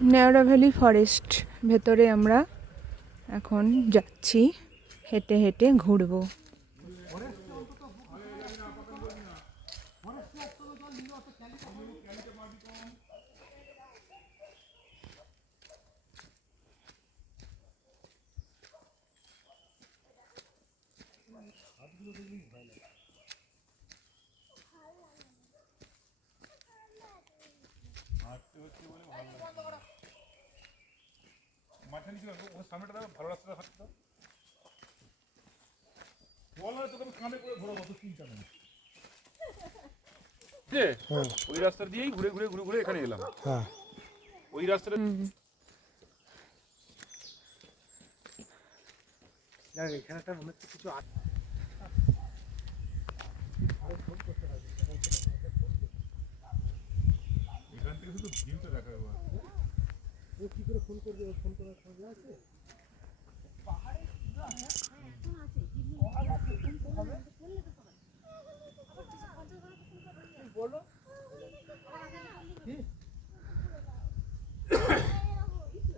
Neora valley forest ভেতরে আমরা এখন যাচ্ছি, হেঁটে হেঁটে ঘুরবো। ভালো রাস্তা থাকতো তোকে আমি কামে করে ঘোরাবো তো চিন্তা নেই। ওই রাস্তা দিয়েই ঘুরে ঘুরে ঘুরে ঘুরে এখানে এলাম। হ্যাঁ ওই রাস্তাটা এখানে একটা মনে হচ্ছে কিছু এখান থেকে শুধু ভিউটা দেখা যাবে। ও কি করে ফোন করবে? ফোন করার খবর আছে? পাহাড়ে আছে বলো